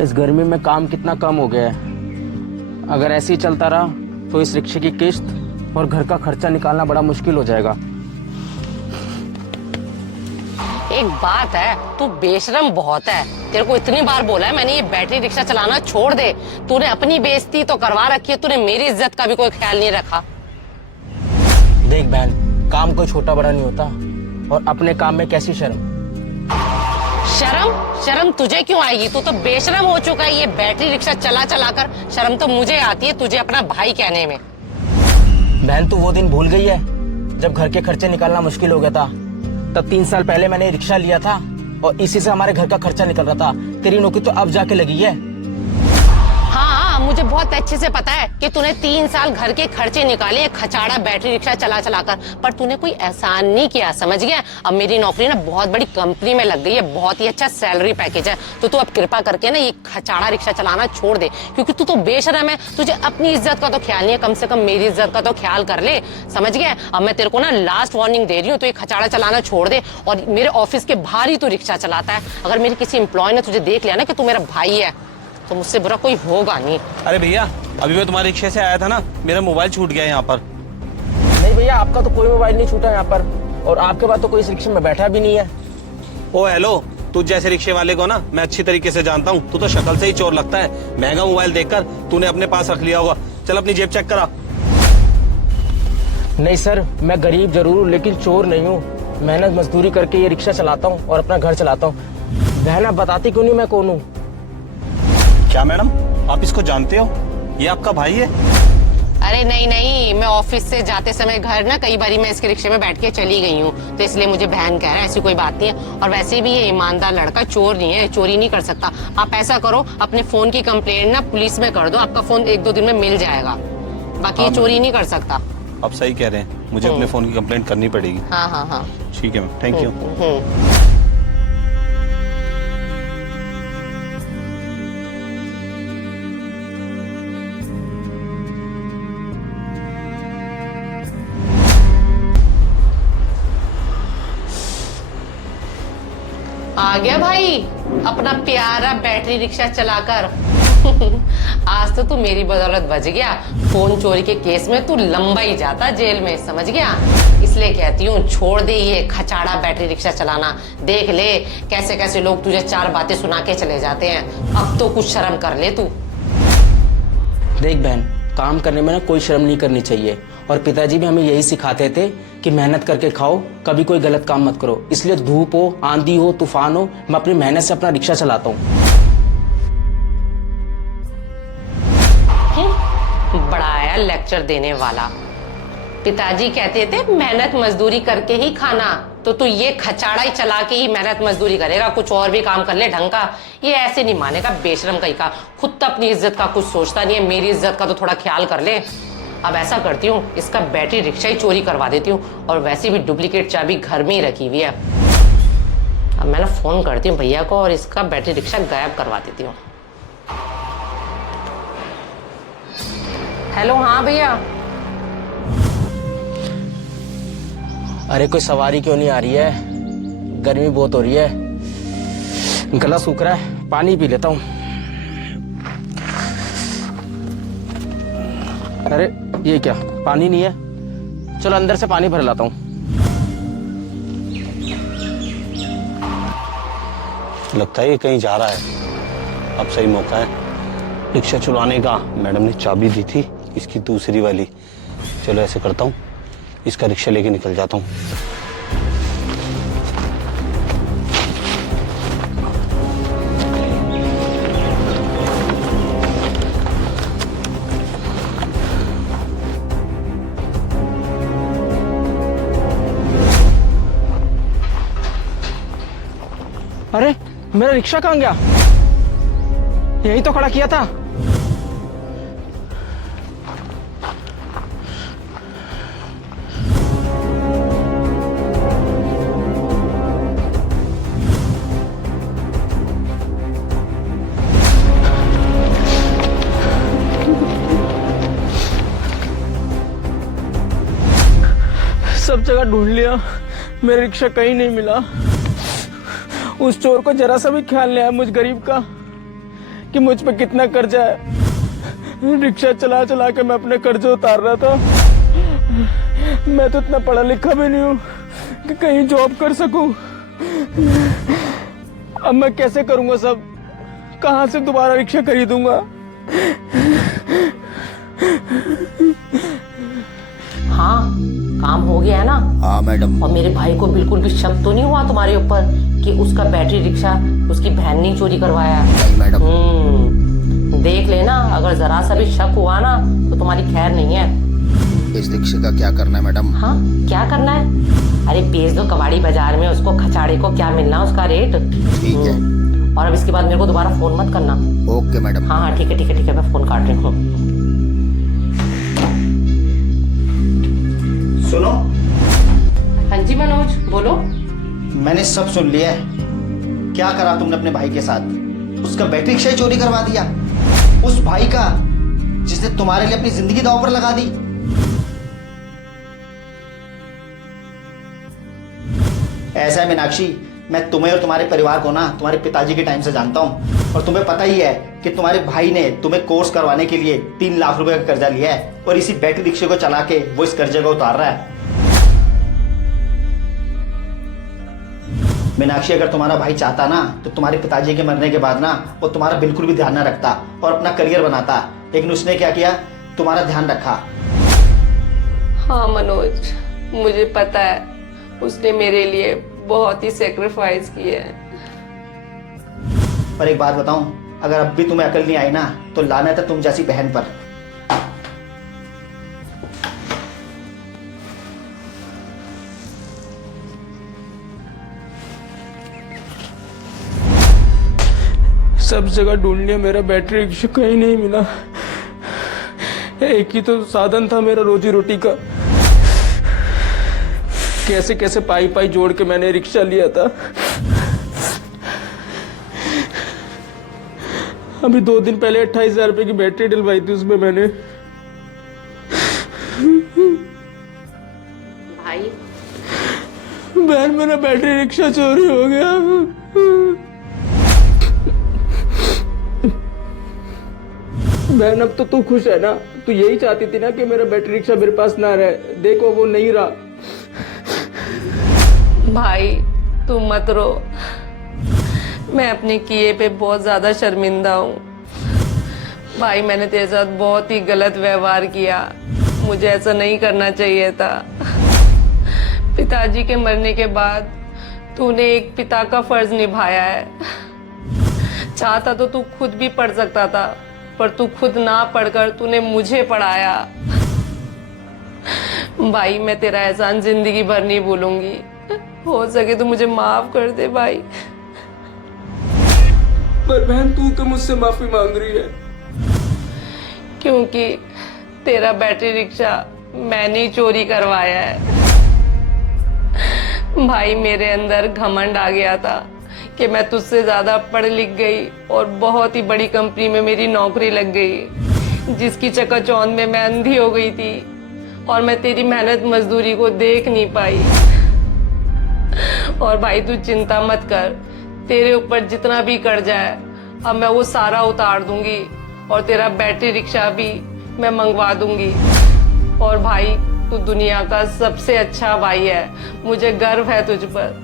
इस गर्मी में काम कितना कम हो गया है। अगर ऐसे ही चलता रहा तो इस रिक्शे की किस्त और घर का खर्चा निकालना बड़ा मुश्किल हो जाएगा। एक बात है, तू बेशरम बहुत है। तेरे को इतनी बार बोला है मैंने ये बैटरी रिक्शा चलाना छोड़ दे। तूने अपनी बेइज्जती तो करवा रखी है, तूने मेरी इज्जत का भी कोई ख्याल नहीं रखा। देख बहन, काम कोई छोटा बड़ा नहीं होता, और अपने काम में कैसी शर्म। शर्म तुझे क्यों आएगी? तू तो बेशरम हो चुका है ये बैटरी रिक्शा चला चला कर। शर्म तो मुझे आती है तुझे अपना भाई कहने में। बहन तू वो दिन भूल गई है जब घर के खर्चे निकालना मुश्किल हो गया था। तब 3 साल पहले मैंने रिक्शा लिया था और इसी से हमारे घर का खर्चा निकल रहा था। तेरी नौकरी तो अब जाके लगी है। हाँ, मुझे बहुत अच्छे से पता है कि तूने 3 साल घर के खर्चे निकाले खचाड़ा बैटरी रिक्शा चला चला कर, पर तूने कोई एहसान नहीं किया, समझ गया? अब मेरी नौकरी ना बहुत बड़ी कंपनी में लग गई है, बहुत ही अच्छा सैलरी पैकेज है, तो तू अब कृपा करके ना ये खचाड़ा रिक्शा चलाना छोड़ दे, क्योंकि तू तो बेशरम है। तुझे अपनी इज्जत का तो ख्याल नहीं है, कम से कम मेरी इज्जत का तो ख्याल कर ले, समझ गया? अब मैं तेरे को ना लास्ट वार्निंग दे रही हूँ, तो ये खचाड़ा चलाना छोड़ दे। और मेरे ऑफिस के बाहर ही तू रिक्शा चलाता है। अगर मेरी किसी एम्प्लॉय ने तुझे देख लिया ना कि तू मेरा भाई है, तो मुझसे बुरा कोई होगा नहीं। अरे भैया, अभी मैं तुम्हारे रिक्शे से आया था ना, मेरा मोबाइल छूट गया यहाँ पर। नहीं भैया, आपका तो कोई मोबाइल नहीं छूटा यहाँ पर, और आपके पास तो कोई इस रिक्शे में बैठा भी नहीं है। ओ हेलो, तू जैसे रिक्शे वाले को ना मैं अच्छी तरीके से जानता हूँ। तू तो शक्ल से ही चोर लगता है। महंगा मोबाइल देखकर तूने अपने पास रख लिया होगा। चल अपनी जेब चेक करा। नहीं सर, मैं गरीब जरूर हूँ लेकिन चोर नहीं हूँ। मेहनत मजदूरी करके ये रिक्शा चलाता हूँ और अपना घर चलाता हूँ। बहन आप बताती क्यों नहीं मैं कौन हूँ? क्या मैडम, आप इसको जानते हो? ये आपका भाई है? अरे नहीं, मैं ऑफिस से जाते समय घर ना कई बारी मैं इसके रिक्शे में बैठ के चली गई हूँ, तो इसलिए मुझे बहन कह रहा है। ऐसी कोई बात नहीं है, और वैसे भी ये ईमानदार लड़का चोर नहीं है, चोरी नहीं कर सकता। आप ऐसा करो, अपने फोन की कंप्लेंट ना पुलिस में कर दो, आपका फोन 1-2 दिन में मिल जाएगा। बाकी ये चोरी नहीं कर सकता। आप सही कह रहे हैं, मुझे अपने फोन की कंप्लेंट करनी पड़ेगी। हाँ। ठीक है मैम, थैंक यू। आ गया भाई अपना प्यारा बैटरी रिक्शा चलाकर। आज तो तू मेरी बदौलत बच गया। फोन चोरी के केस में तू लंबा ही जाता जेल में, समझ गया? इसलिए कहती हूँ छोड़ दे ये खचाड़ा बैटरी रिक्शा चलाना। देख ले कैसे कैसे लोग तुझे 4 बातें सुना के चले जाते हैं। अब तो कुछ शर्म कर ले तू। देख बहन, काम करने में ना कोई शर्म नहीं करनी चाहिए, और पिताजी भी हमें यही सिखाते थे कि मेहनत करके खाओ, कभी कोई गलत काम मत करो। इसलिए धूप हो, आंधी हो, तूफान हो, मैं अपनी मेहनत से अपना रिक्शा चलाता हूँ। बड़ा आया लेक्चर देने वाला। पिताजी कहते थे मेहनत मजदूरी करके ही खाना, तो तू ये खचाड़ा ही चला के ही मेहनत मजदूरी करेगा? कुछ और भी काम कर ले ढंग का। ये ऐसे नहीं मानेगा, बेशरम कहीं का। खुद तो अपनी इज्जत का कुछ सोचता नहीं है, मेरी इज्जत का तो थोड़ा ख्याल कर ले। अब ऐसा करती हूँ, इसका बैटरी रिक्शा ही चोरी करवा देती हूँ, और वैसे भी डुप्लीकेट चाबी घर में ही रखी हुई है। अब मैं ना फोन करती हूँ भैया को और इसका बैटरी रिक्शा गायब करवा देती हूँ। हेलो, हाँ भैया। अरे कोई सवारी क्यों नहीं आ रही है? गर्मी बहुत हो रही है, गला सूख रहा है, पानी पी लेता हूँ। अरे ये क्या, पानी नहीं है? चलो अंदर से पानी भर लाता हूँ। लगता है ये कहीं जा रहा है। अब सही मौका है रिक्शा चुराने का। मैडम ने चाबी दी थी इसकी दूसरी वाली। चलो ऐसे करता हूँ, इसका रिक्शा लेके निकल जाता हूँ। अरे मेरा रिक्शा कहाँ गया? यही तो खड़ा किया था। सब जगह ढूंढ लिया, मेरा रिक्शा कहीं नहीं मिला। उस चोर को जरा सा भी ख्याल नहीं आया मुझ गरीब का कि मुझ पे कितना कर्जा है। रिक्शा चला चला के मैं अपने कर्जे उतार रहा था। मैं तो इतना पढ़ा लिखा भी नहीं हूँ कि कहीं जॉब कर सकूं। अब मैं कैसे करूंगा सब? कहाँ से दोबारा रिक्शा खरीदूंगा? हाँ, काम हो गया है ना? हाँ मैडम। और मेरे भाई को बिल्कुल भी शक तो नहीं हुआ तुम्हारे ऊपर कि उसका बैटरी रिक्शा उसकी बहन ने चोरी करवाया? नहीं मैडम। देख लेना, अगर जरा सा भी शक हुआ ना तो तुम्हारी खैर नहीं है। इस रिक्शे का क्या करना है मैडम? हाँ, क्या करना है? अरे बेच दो कबाड़ी बाजार में उसको, खचाड़े को क्या मिलना उसका रेट। ठीक है। और अब इसके बाद मेरे को दोबारा फोन मत करना। Okay madam. हाँ हाँ, ठीक है ठीक है ठीक है, मैं फोन काट रही हूँ। सुनो, हाँ जी मनोज, बोलो। मैंने सब सुन लिया है। क्या करा तुमने अपने भाई के साथ? उसका बैटरी रिक्शा ही चोरी करवा दिया। उस भाई का जिसने तुम्हारे लिए अपनी जिंदगी दांव पर लगा दी। ऐसा है मीनाक्षी, मैं तुम्हें और तुम्हारे परिवार को ना तुम्हारे पिताजी के टाइम से जानता हूँ, और तुम्हें पता ही है कि तुम्हारे भाई ने तुम्हें कोर्स करवाने के लिए 3 लाख रुपए का कर्जा लिया है, और इसी बैटरी रिक्शे को चला के वो इस कर्जे को उतार रहा है। मीनाक्षी, अगर तुम्हारा भाई चाहता ना तो तुम्हारे पिताजी के मरने के बाद ना वो तुम्हारा बिल्कुल भी ध्यान न रखता और अपना करियर बनाता, लेकिन उसने क्या किया? तुम्हारा ध्यान रखा। हाँ मनोज, मुझे पता है उसने मेरे लिए बहुत ही सेक्रीफाइस किया है। पर एक बात बताऊं, अगर अब भी तुम्हें अकल नहीं आई ना तो लानत है तुम जैसी बहन पर। सब जगह ढूंढ लिया, मेरा बैटरी रिक्शा कहीं नहीं मिला। एक ही तो साधन था मेरा रोजी रोटी का। कैसे कैसे पाई पाई जोड़ के मैंने रिक्शा लिया था। अभी 2 दिन पहले 28,000 रुपए की बैटरी डलवाई थी उसमें मैंने। भाई, बहन, मेरा बैटरी रिक्शा चोरी हो गया। बहन, अब तो तू खुश है ना? तू यही चाहती थी ना कि मेरा बैटरी रिक्शा मेरे पास ना रहे। देखो वो नहीं रहा। भाई तुम मत रो, मैं अपने किए पे बहुत ज्यादा शर्मिंदा हूँ। भाई, मैंने तेरे साथ बहुत ही गलत व्यवहार किया, मुझे ऐसा नहीं करना चाहिए था। पिताजी के मरने के बाद तूने एक पिता का फर्ज निभाया है। चाहता तो तू खुद भी पढ़ सकता था, पर तू खुद ना पढ़कर तूने मुझे पढ़ाया। भाई, मैं तेरा एहसान जिंदगी भर नहीं भूलूंगी। हो सके तो मुझे माफ कर दे भाई। पर बहन, तू तो मुझसे माफी मांग रही है। क्योंकि तेरा बैटरी रिक्शा मैंने चोरी करवाया है। भाई, मेरे अंदर घमंड आ गया था कि मैं तुझसे ज्यादा पढ़ लिख गई और बहुत ही बड़ी कंपनी में मेरी नौकरी लग गई, जिसकी चकाचौंध में मैं अंधी हो गई थी और मैं तेरी मेहनत मजदूरी को देख नहीं पाई। और भाई, तू चिंता मत कर, तेरे ऊपर जितना भी कर्जा है अब मैं वो सारा उतार दूंगी और तेरा बैटरी रिक्शा भी मैं मंगवा दूंगी। और भाई, तू दुनिया का सबसे अच्छा भाई है, मुझे गर्व है तुझ पर।